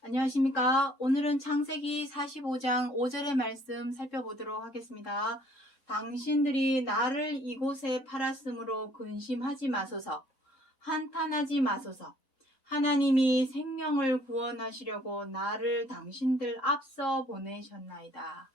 안녕하십니까. 오늘은 창세기 45장 5절의 말씀 살펴보도록 하겠습니다. 당신들이 나를 이곳에 팔았으므로 근심하지 마소서. 한탄하지 마소서. 하나님이 생명을 구원하시려고 나를 당신들 앞서 보내셨나이다.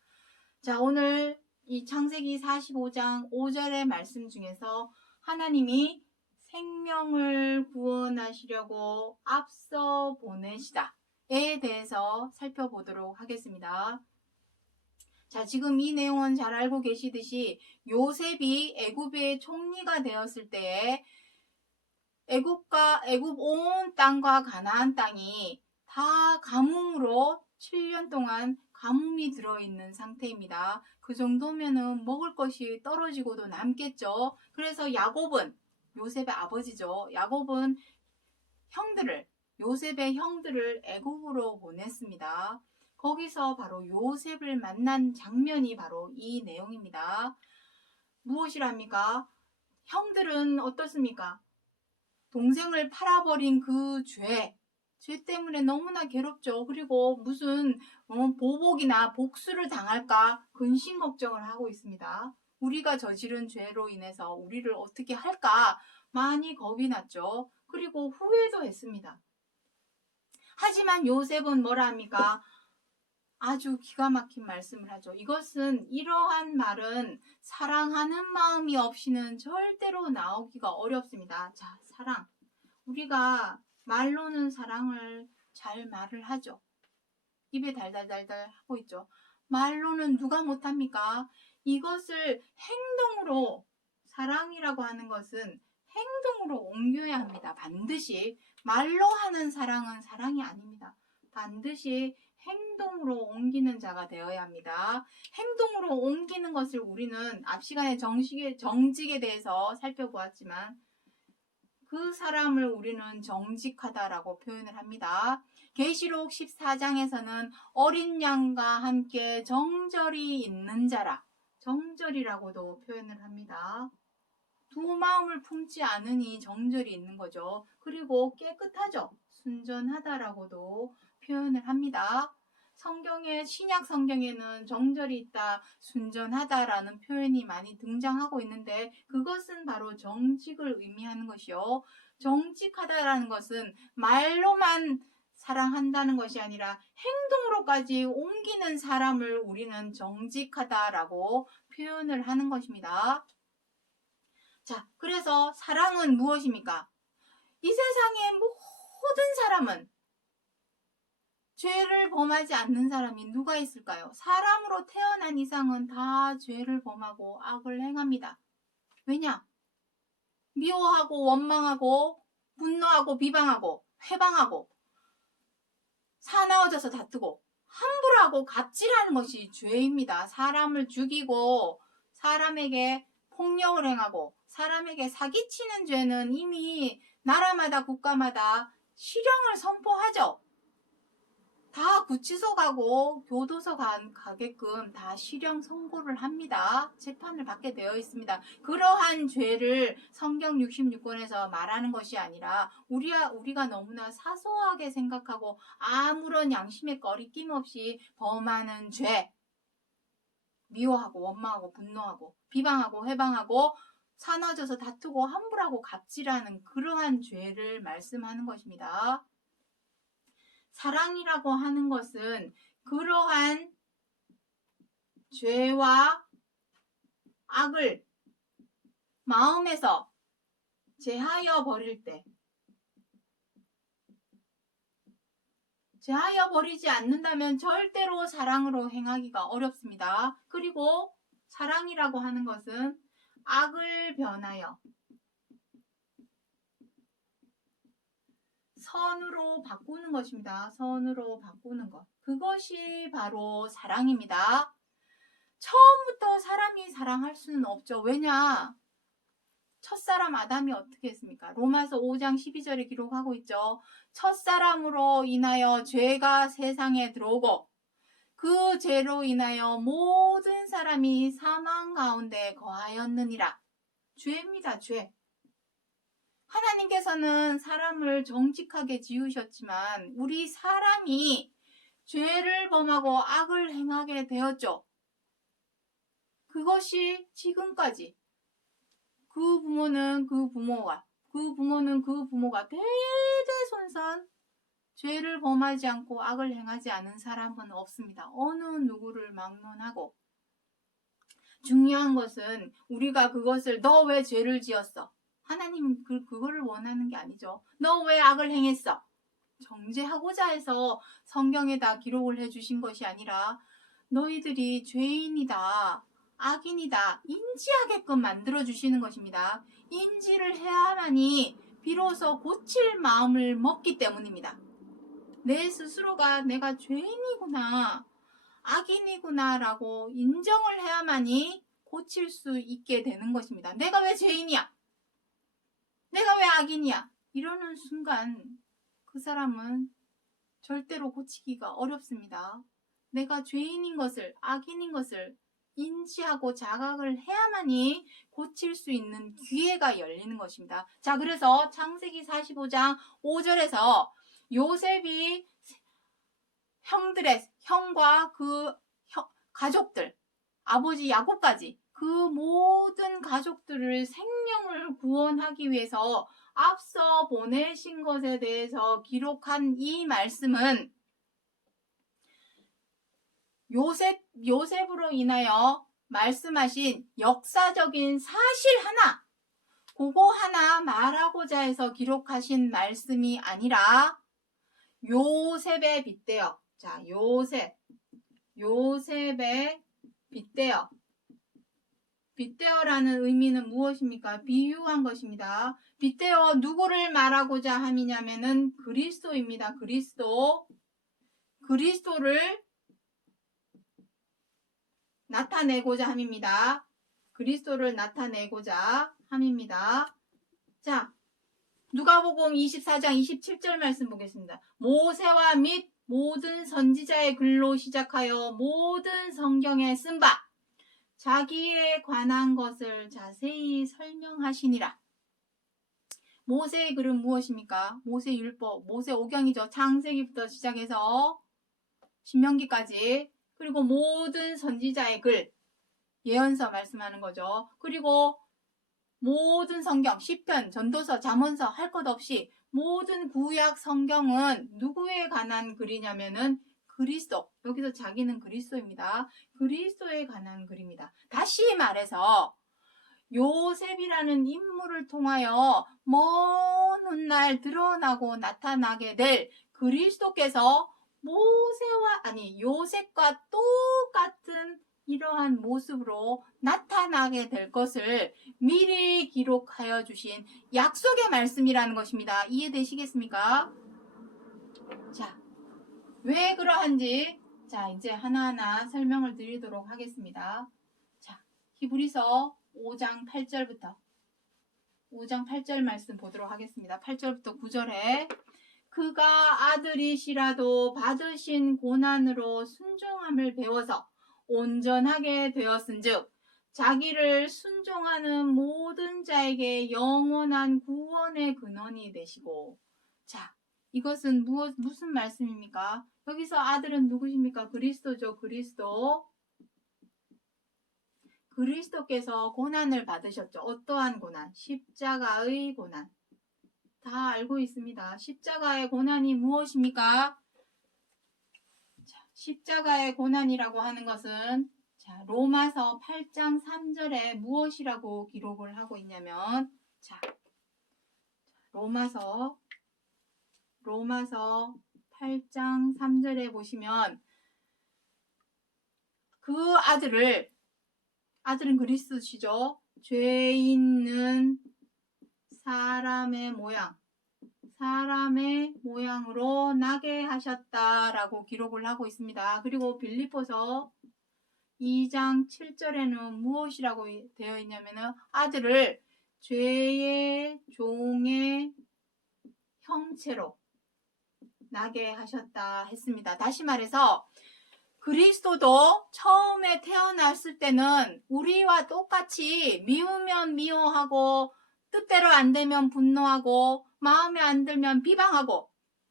자, 오늘 이 창세기 45장 5절의 말씀 중에서 하나님이 생명을 구원하시려고 앞서 보내시다 에 대해서 살펴보도록 하겠습니다. 자, 지금 이 내용은 잘 알고 계시듯이 요셉이 애굽의 총리가 되었을 때에 애굽 온 땅과 가나안 땅이 다 가뭄으로 7년 동안 가뭄이 들어있는 상태입니다. 그 정도면은 먹을 것이 떨어지고도 남겠죠. 그래서 야곱은, 요셉의 아버지죠. 야곱은 요셉의 형들을 애굽으로 보냈습니다. 거기서 바로 요셉을 만난 장면이 바로 이 내용입니다. 무엇이랍니까? 형들은 어떻습니까? 동생을 팔아버린 그 죄 때문에 너무나 괴롭죠. 그리고 무슨 보복이나 복수를 당할까 근심 걱정을 하고 있습니다. 우리가 저지른 죄로 인해서 우리를 어떻게 할까 많이 겁이 났죠. 그리고 후회도 했습니다. 하지만 요셉은 뭐라 합니까? 아주 기가 막힌 말씀을 하죠. 이러한 말은 사랑하는 마음이 없이는 절대로 나오기가 어렵습니다. 자, 사랑. 우리가 말로는 사랑을 잘 말을 하죠. 입에 달달달달 하고 있죠. 말로는 누가 못합니까? 이것을 행동으로, 사랑이라고 하는 것은 행동으로 옮겨야 합니다. 반드시. 말로 하는 사랑은 사랑이 아닙니다. 반드시 행동으로 옮기는 자가 되어야 합니다. 행동으로 옮기는 것을 우리는 앞 시간에 정직에 대해서 살펴보았지만 그 사람을 우리는 정직하다라고 표현을 합니다. 계시록 14장에서는 어린 양과 함께 정절이 있는 자라, 정절이라고도 표현을 합니다. 두 마음을 품지 않으니 정절이 있는 거죠. 그리고 깨끗하죠. 순전하다라고도 표현을 합니다. 신약 성경에는 정절이 있다, 순전하다라는 표현이 많이 등장하고 있는데 그것은 바로 정직을 의미하는 것이요. 정직하다라는 것은 말로만 사랑한다는 것이 아니라 행동으로까지 옮기는 사람을 우리는 정직하다라고 표현을 하는 것입니다. 자, 그래서 사랑은 무엇입니까? 이 세상의 모든 사람은 죄를 범하지 않는 사람이 누가 있을까요? 사람으로 태어난 이상은 다 죄를 범하고 악을 행합니다. 왜냐? 미워하고 원망하고 분노하고 비방하고 회방하고 사나워져서 다투고 함부로 하고 갑질하는 것이 죄입니다. 사람을 죽이고 사람에게 폭력을 행하고 사람에게 사기치는 죄는 이미 나라마다 국가마다 실형을 선포하죠. 다 구치소 가고 교도소 가게끔 다 실형 선고를 합니다. 재판을 받게 되어 있습니다. 그러한 죄를 성경 66권에서 말하는 것이 아니라 우리가 너무나 사소하게 생각하고 아무런 양심의 거리낌 없이 범하는 죄, 미워하고 원망하고 분노하고 비방하고 회방하고 사나워져서 다투고 함부로하고 갑질하는 그러한 죄를 말씀하는 것입니다. 사랑이라고 하는 것은 그러한 죄와 악을 마음에서 제하여 버릴 때, 제하여 버리지 않는다면 절대로 사랑으로 행하기가 어렵습니다. 그리고 사랑이라고 하는 것은 악을 변하여 선으로 바꾸는 것입니다. 선으로 바꾸는 것. 그것이 바로 사랑입니다. 처음부터 사람이 사랑할 수는 없죠. 왜냐? 첫사람 아담이 어떻게 했습니까? 로마서 5장 12절에 기록하고 있죠. 첫사람으로 인하여 죄가 세상에 들어오고 그 죄로 인하여 모든 사람이 사망 가운데 거하였느니라. 죄입니다. 죄. 하나님께서는 사람을 정직하게 지으셨지만 우리 사람이 죄를 범하고 악을 행하게 되었죠. 그것이 지금까지 그 부모는 그 부모가 대대손손 죄를 범하지 않고 악을 행하지 않은 사람은 없습니다. 어느 누구를 막론하고. 중요한 것은 우리가 그것을 너 왜 죄를 지었어? 하나님은 그거를 원하는 게 아니죠. 너 왜 악을 행했어? 정죄하고자 해서 성경에다 기록을 해주신 것이 아니라 너희들이 죄인이다, 악인이다 인지하게끔 만들어주시는 것입니다. 인지를 해야만이 비로소 고칠 마음을 먹기 때문입니다. 내 스스로가 내가 죄인이구나, 악인이구나 라고 인정을 해야만이 고칠 수 있게 되는 것입니다. 내가 왜 죄인이야? 내가 왜 악인이야? 이러는 순간 그 사람은 절대로 고치기가 어렵습니다. 내가 죄인인 것을, 악인인 것을 인지하고 자각을 해야만이 고칠 수 있는 기회가 열리는 것입니다. 자, 그래서 창세기 45장 5절에서 요셉이 형과 그 가족들, 아버지 야곱까지 그 모든 가족들을 생명을 구원하기 위해서 앞서 보내신 것에 대해서 기록한 이 말씀은 요셉으로 인하여 말씀하신 역사적인 사실 하나, 그거 하나 말하고자 해서 기록하신 말씀이 아니라 요셉에 빗대어, 자, 요셉에 빗대어. 빗대어라는 의미는 무엇입니까? 비유한 것입니다. 빗대어 누구를 말하고자 함이냐면은 그리스도입니다. 그리스도를 나타내고자 함입니다. 그리스도를 나타내고자 함입니다. 자, 누가복음 24장 27절 말씀 보겠습니다. 모세와 및 모든 선지자의 글로 시작하여 모든 성경에 쓴 바 자기에 관한 것을 자세히 설명하시니라. 모세의 글은 무엇입니까? 모세율법, 모세오경이죠. 창세기부터 시작해서 신명기까지, 그리고 모든 선지자의 글, 예언서 말씀하는 거죠. 그리고 모든 성경, 시편, 전도서, 잠언서 할 것 없이 모든 구약 성경은 누구에 관한 글이냐면은 그리스도, 여기서 자기는 그리스도입니다. 그리스도에 관한 글입니다. 다시 말해서 요셉이라는 인물을 통하여 먼 훗날 드러나고 나타나게 될 그리스도께서 요셉과 똑같은 이러한 모습으로 나타나게 될 것을 미리 기록하여 주신 약속의 말씀이라는 것입니다. 이해되시겠습니까? 자, 왜 그러한지 자, 이제 하나하나 설명을 드리도록 하겠습니다. 자, 히브리서 5장 8절 말씀 보도록 하겠습니다. 8절부터 9절에 그가 아들이시라도 받으신 고난으로 순종함을 배워서 온전하게 되었은즉 자기를 순종하는 모든 자에게 영원한 구원의 근원이 되시고. 자, 이것은 무슨 말씀입니까? 여기서 아들은 누구십니까? 그리스도죠. 그리스도께서 고난을 받으셨죠. 어떠한 고난? 십자가의 고난. 다 알고 있습니다. 십자가의 고난이 무엇입니까? 자, 십자가의 고난이라고 하는 것은 자, 로마서 8장 3절에 무엇이라고 기록을 하고 있냐면 자, 로마서 8장 3절에 보시면 그 아들은 그리스도시죠. 죄 있는 사람의 모양으로 나게 하셨다라고 기록을 하고 있습니다. 그리고 빌립보서 2장 7절에는 무엇이라고 되어 있냐면은 아들을 죄의 종의 형체로 나게 하셨다 했습니다. 다시 말해서 그리스도도 처음에 태어났을 때는 우리와 똑같이 미우면 미워하고 뜻대로 안 되면 분노하고 마음에 안 들면 비방하고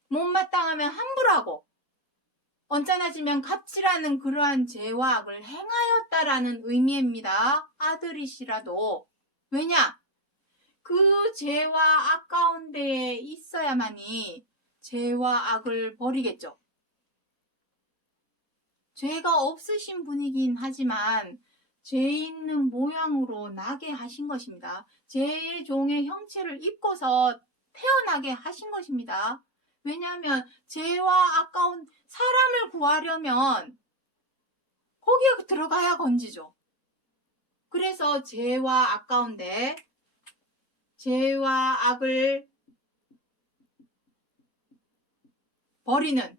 못마땅하면 함부로하고 언짢아지면 갑질하는 그러한 죄와 악을 행하였다라는 의미입니다. 아들이시라도. 왜냐? 그 죄와 악 가운데에 있어야만이 죄와 악을 버리겠죠. 죄가 없으신 분이긴 하지만 죄 있는 모양으로 나게 하신 것입니다. 죄의 종의 형체를 입고서 태어나게 하신 것입니다. 왜냐하면 죄와 아까운 사람을 구하려면 거기에 들어가야 건지죠. 그래서 죄와 아까운데 죄와 악을 버리는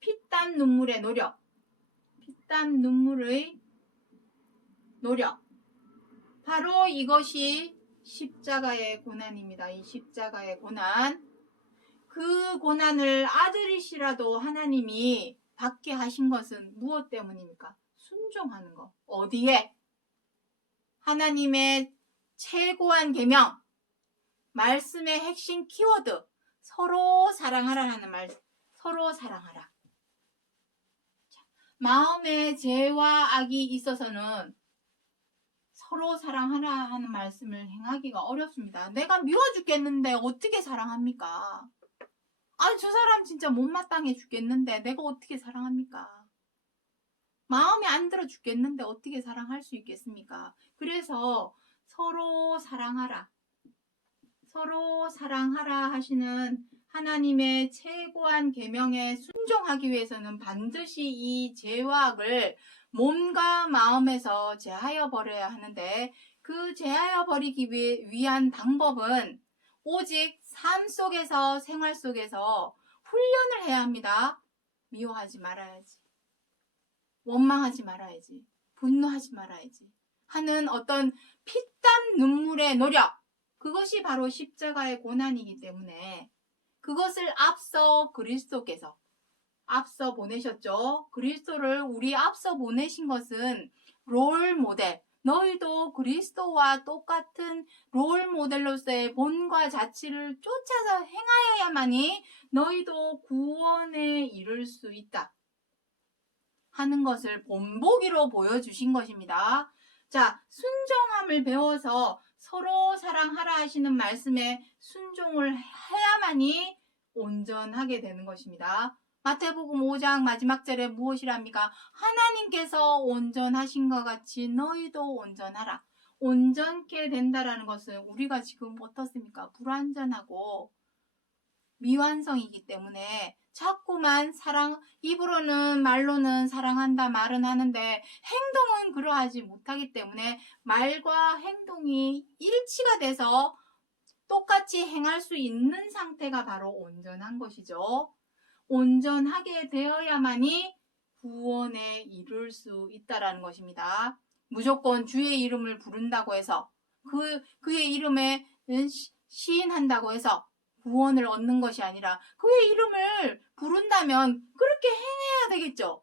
피땀 눈물의 노력, 피땀 눈물의 노력, 바로 이것이 십자가의 고난입니다. 이 십자가의 고난, 그 고난을 아들이시라도 하나님이 받게 하신 것은 무엇 때문입니까? 순종하는 것. 어디에? 하나님의 최고한 계명, 말씀의 핵심 키워드, 서로 사랑하라는 말, 서로 사랑하라. 마음에 죄와 악이 있어서는 서로 사랑하라 하는 말씀을 행하기가 어렵습니다. 내가 미워 죽겠는데 어떻게 사랑합니까? 아니, 저 사람 진짜 못마땅해 죽겠는데 내가 어떻게 사랑합니까? 마음에 안 들어 죽겠는데 어떻게 사랑할 수 있겠습니까? 그래서 서로 사랑하라. 서로 사랑하라 하시는 하나님의 최고한 계명에 순종하기 위해서는 반드시 이 죄와 악을 몸과 마음에서 제하여 버려야 하는데, 그 제하여 버리기 위한 방법은 오직 삶 속에서, 생활 속에서 훈련을 해야 합니다. 미워하지 말아야지, 원망하지 말아야지, 분노하지 말아야지 하는 어떤 피땀 눈물의 노력, 그것이 바로 십자가의 고난이기 때문에 그것을 앞서 그리스도께서 앞서 보내셨죠. 그리스도를 우리 앞서 보내신 것은 롤 모델, 너희도 그리스도와 똑같은 롤 모델로서의 본과 자치를 쫓아서 행하여야만이 너희도 구원에 이를 수 있다 하는 것을 본보기로 보여주신 것입니다. 자, 순종함을 배워서 서로 사랑하라 하시는 말씀에 순종을 해야만이 온전하게 되는 것입니다. 마태복음 5장 마지막 절에 무엇이랍니까? 하나님께서 온전하신 것 같이 너희도 온전하라. 온전케 된다라는 것은 우리가 지금 어떻습니까? 불완전하고 미완성이기 때문에 자꾸만 입으로는 말로는 사랑한다 말은 하는데 행동은 그러하지 못하기 때문에 말과 행동이 일치가 돼서 똑같이 행할 수 있는 상태가 바로 온전한 것이죠. 온전하게 되어야만이 구원에 이룰 수 있다라는 것입니다. 무조건 주의 이름을 부른다고 해서 그의 이름에 시인한다고 해서 구원을 얻는 것이 아니라 그의 이름을 부른다면 그렇게 행해야 되겠죠.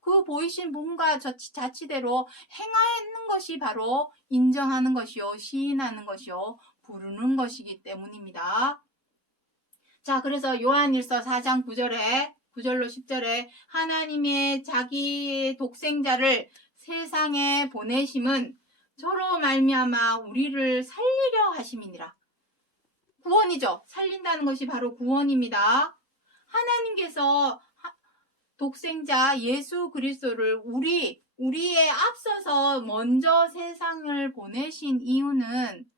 그 보이신 몸과 자치대로 행하는 것이 바로 인정하는 것이요, 시인하는 것이요, 부르는 것이기 때문입니다. 자, 그래서 요한일서 4장 9절로 10절에 하나님의 자기의 독생자를 세상에 보내심은 저로 말미암아 우리를 살리려 하심이니라. 구원이죠. 살린다는 것이 바로 구원입니다. 하나님께서 독생자 예수 그리스도를 우리에 앞서서 먼저 세상을 보내신 이유는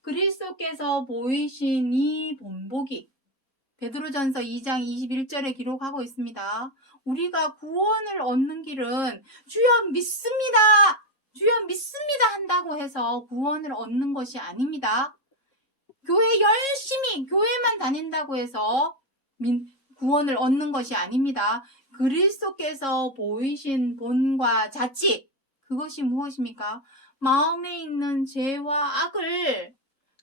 그리스도께서 보이신 이 본보기, 베드로전서 2장 21절에 기록하고 있습니다. 우리가 구원을 얻는 길은 주여 믿습니다, 주여 믿습니다 한다고 해서 구원을 얻는 것이 아닙니다. 교회 열심히 교회만 다닌다고 해서 구원을 얻는 것이 아닙니다. 그리스도께서 보이신 본과 자치, 그것이 무엇입니까? 마음에 있는 죄와 악을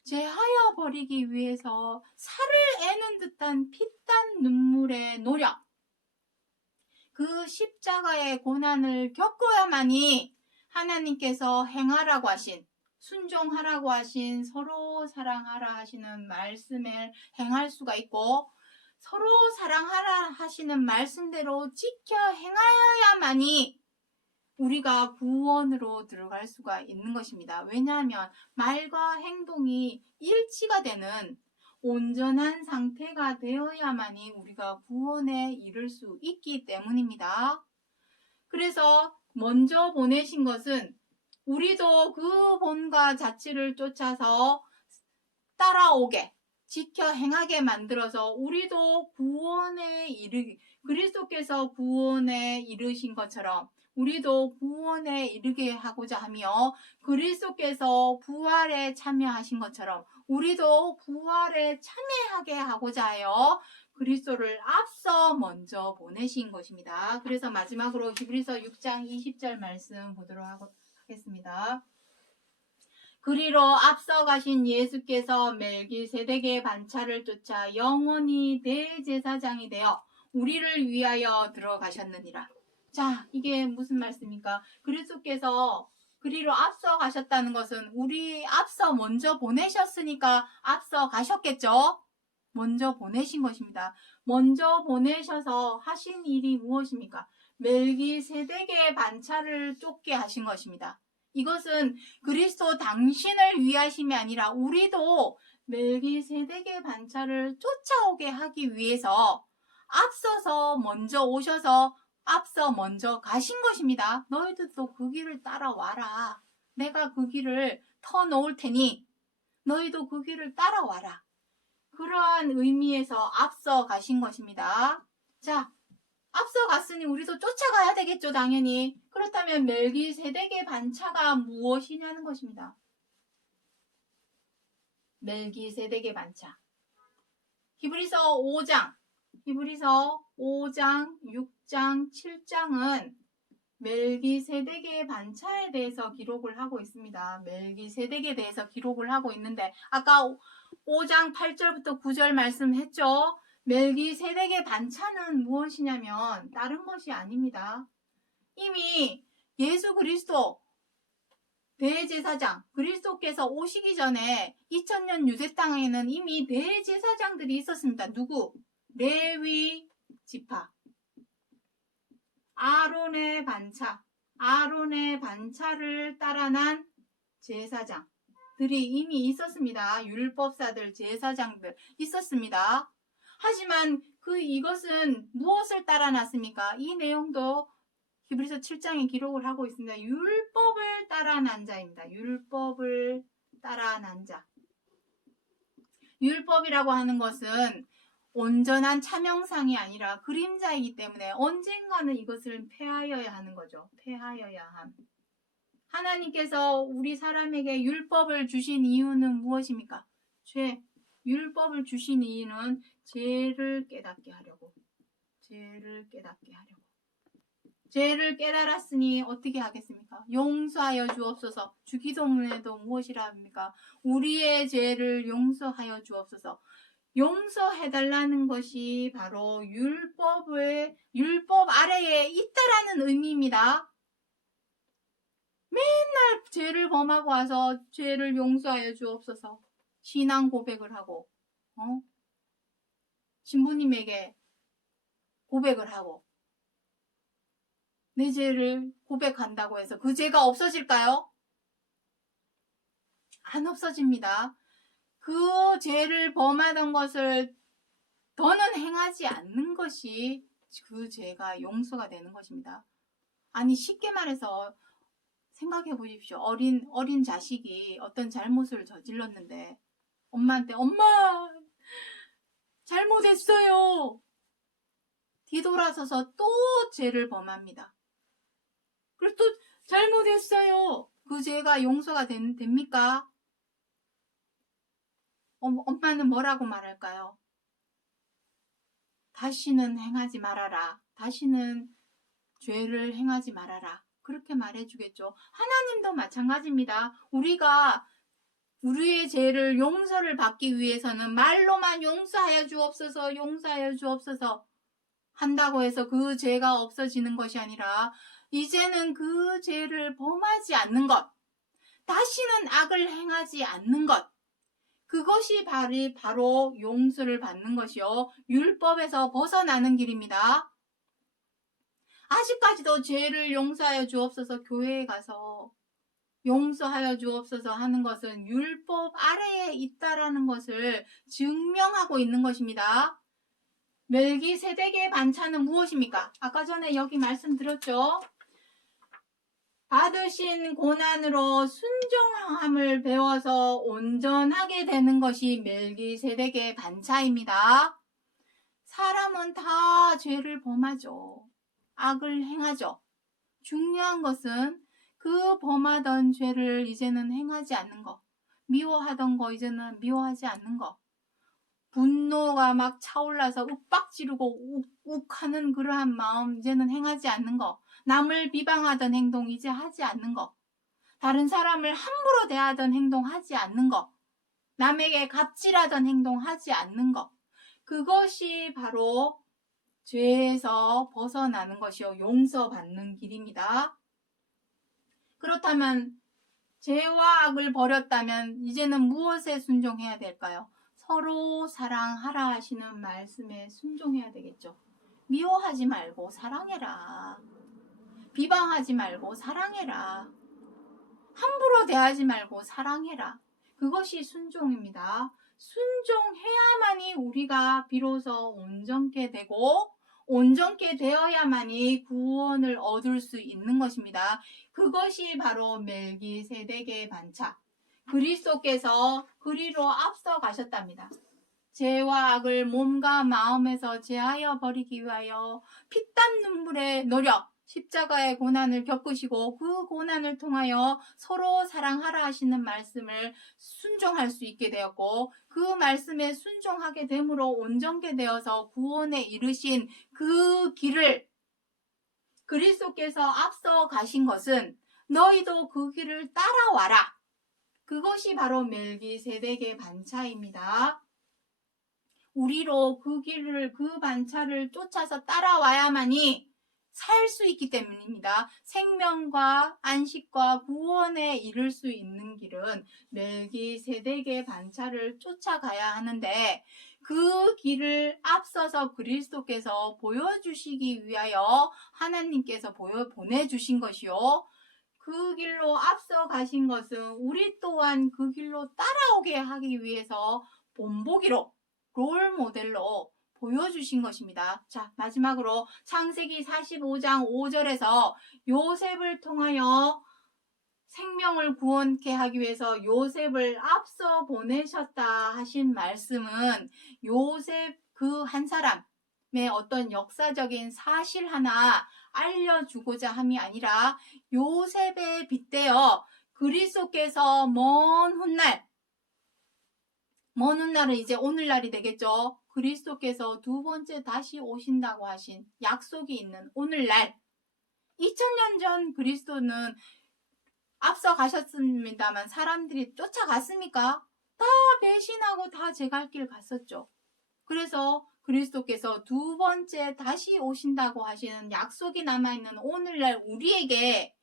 제하여 버리기 위해서 살을 애는 듯한 피땀 눈물의 노력, 그 십자가의 고난을 겪어야만이 하나님께서 행하라고 하신, 순종하라고 하신 서로 사랑하라 하시는 말씀을 행할 수가 있고 서로 사랑하라 하시는 말씀대로 지켜 행하여야만이 우리가 구원으로 들어갈 수가 있는 것입니다. 왜냐하면 말과 행동이 일치가 되는 온전한 상태가 되어야만이 우리가 구원에 이를 수 있기 때문입니다. 그래서 먼저 보내신 것은 우리도 그 본과 자치를 쫓아서 따라오게 지켜 행하게 만들어서 우리도 구원에 그리스도께서 구원에 이르신 것처럼 우리도 구원에 이르게 하고자 하며 그리스도께서 부활에 참여하신 것처럼 우리도 부활에 참여하게 하고자 하여 그리스도를 앞서 먼저 보내신 것입니다. 그래서 마지막으로 히브리서 6장 20절 말씀 보도록 하겠습니다. 그리로 앞서 가신 예수께서 멜기세덱의 반차를 쫓아 영원히 대제사장이 되어 우리를 위하여 들어가셨느니라. 자, 이게 무슨 말씀입니까? 그리스도께서 그리로 앞서 가셨다는 것은 우리 앞서 먼저 보내셨으니까 앞서 가셨겠죠? 먼저 보내신 것입니다. 먼저 보내셔서 하신 일이 무엇입니까? 멜기세덱의 반차를 쫓게 하신 것입니다. 이것은 그리스도 당신을 위하심이 아니라 우리도 멜기세덱의 반차를 쫓아오게 하기 위해서 앞서서 먼저 오셔서 앞서 먼저 가신 것입니다. 너희들도 그 길을 따라와라. 내가 그 길을 터놓을 테니 너희도 그 길을 따라와라. 그러한 의미에서 앞서 가신 것입니다. 자, 앞서 갔으니 우리도 쫓아가야 되겠죠, 당연히. 그렇다면 멜기세덱의 반차가 무엇이냐는 것입니다. 멜기세덱의 반차. 히브리서 5장, 6장, 7장은 멜기세덱의 반차에 대해서 기록을 하고 있습니다. 멜기세덱에 대해서 기록을 하고 있는데 아까 5장 8절부터 9절 말씀했죠. 멜기세덱의 반차는 무엇이냐면 다른 것이 아닙니다. 이미 예수 그리스도 대제사장 그리스도께서 오시기 전에 2000년 유대 땅에는 이미 대제사장들이 있었습니다. 누구? 레위 지파, 아론의 반차를 따라난 제사장들이 이미 있었습니다. 율법사들, 제사장들 있었습니다. 하지만 이것은 무엇을 따라났습니까? 이 내용도 히브리서 7장에 기록을 하고 있습니다. 율법을 따라난 자입니다. 율법을 따라난 자. 율법이라고 하는 것은 온전한 차명상이 아니라 그림자이기 때문에 언젠가는 이것을 폐하여야 하는 거죠. 폐하여야 함. 하나님께서 우리 사람에게 율법을 주신 이유는 무엇입니까? 율법을 주신 이유는 죄를 깨닫게 하려고. 죄를 깨달았으니 어떻게 하겠습니까? 용서하여 주옵소서. 주기도문에도 무엇이라 합니까? 우리의 죄를 용서하여 주옵소서. 용서해달라는 것이 바로 율법 아래에 있다라는 의미입니다. 맨날 죄를 범하고 와서 죄를 용서하여 주옵소서. 신앙 고백을 하고, 신부님에게 고백을 하고, 내 죄를 고백한다고 해서 그 죄가 없어질까요? 안 없어집니다. 그 죄를 범하던 것을 더는 행하지 않는 것이 그 죄가 용서가 되는 것입니다. 아니, 쉽게 말해서 생각해 보십시오. 어린 자식이 어떤 잘못을 저질렀는데 엄마한테 엄마 잘못했어요. 뒤돌아서서 또 죄를 범합니다. 그리고 또 잘못했어요. 그 죄가 용서가 됩니까? 엄마는 뭐라고 말할까요? 다시는 행하지 말아라. 다시는 죄를 행하지 말아라. 그렇게 말해주겠죠. 하나님도 마찬가지입니다. 우리가 우리의 죄를 용서를 받기 위해서는 말로만 용서하여 주옵소서, 용서하여 주옵소서 한다고 해서 그 죄가 없어지는 것이 아니라 이제는 그 죄를 범하지 않는 것, 다시는 악을 행하지 않는 것. 그것이 바로 용서를 받는 것이요. 율법에서 벗어나는 길입니다. 아직까지도 죄를 용서하여 주옵소서 교회에 가서 용서하여 주옵소서 하는 것은 율법 아래에 있다라는 것을 증명하고 있는 것입니다. 멜기세덱의 반차는 무엇입니까? 아까 전에 여기 말씀드렸죠. 받으신 고난으로 순종함을 배워서 온전하게 되는 것이 멜기세덱의 반차입니다. 사람은 다 죄를 범하죠. 악을 행하죠. 중요한 것은 그 범하던 죄를 이제는 행하지 않는 것, 미워하던 거 이제는 미워하지 않는 것, 분노가 막 차올라서 윽박 지르고 욱욱 하는 그러한 마음 이제는 행하지 않는 것, 남을 비방하던 행동 이제 하지 않는 것, 다른 사람을 함부로 대하던 행동 하지 않는 것, 남에게 갑질하던 행동 하지 않는 것, 그것이 바로 죄에서 벗어나는 것이요 용서받는 길입니다. 그렇다면 죄와 악을 버렸다면 이제는 무엇에 순종해야 될까요? 서로 사랑하라 하시는 말씀에 순종해야 되겠죠. 미워하지 말고 사랑해라. 비방하지 말고 사랑해라. 함부로 대하지 말고 사랑해라. 그것이 순종입니다. 순종해야만이 우리가 비로소 온전케 되고 온전케 되어야만이 구원을 얻을 수 있는 것입니다. 그것이 바로 멜기세덱의 반차. 그리스도께서 그리로 앞서 가셨답니다. 죄와 악을 몸과 마음에서 제하여 버리기 위하여 피땀 눈물의 노력, 십자가의 고난을 겪으시고 그 고난을 통하여 서로 사랑하라 하시는 말씀을 순종할 수 있게 되었고 그 말씀에 순종하게 됨으로 온전케 되어서 구원에 이르신 그 길을 그리스도께서 앞서 가신 것은 너희도 그 길을 따라와라. 그것이 바로 멜기세덱의 반차입니다. 우리로 그 길을 그 반차를 쫓아서 따라와야만이 살 수 있기 때문입니다. 생명과 안식과 구원에 이를 수 있는 길은 멜기세덱의 반차를 쫓아가야 하는데 그 길을 앞서서 그리스도께서 보여주시기 위하여 하나님께서 보내주신 것이요. 그 길로 앞서 가신 것은 우리 또한 그 길로 따라오게 하기 위해서 본보기로 롤 모델로 보여주신 것입니다. 자, 마지막으로 창세기 45장 5절에서 요셉을 통하여 생명을 구원케 하기 위해서 요셉을 앞서 보내셨다 하신 말씀은 요셉 그 한 사람의 어떤 역사적인 사실 하나 알려주고자 함이 아니라 요셉에 빗대어 그리스도께서 먼 훗날은 이제 오늘날이 되겠죠. 그리스도께서 두 번째 다시 오신다고 하신 약속이 있는 오늘날 2000년 전 그리스도는 앞서 가셨습니다만 사람들이 쫓아갔습니까? 다 배신하고 다 제 갈 길 갔었죠. 그래서 그리스도께서 두 번째 다시 오신다고 하시는 약속이 남아있는 오늘날 우리에게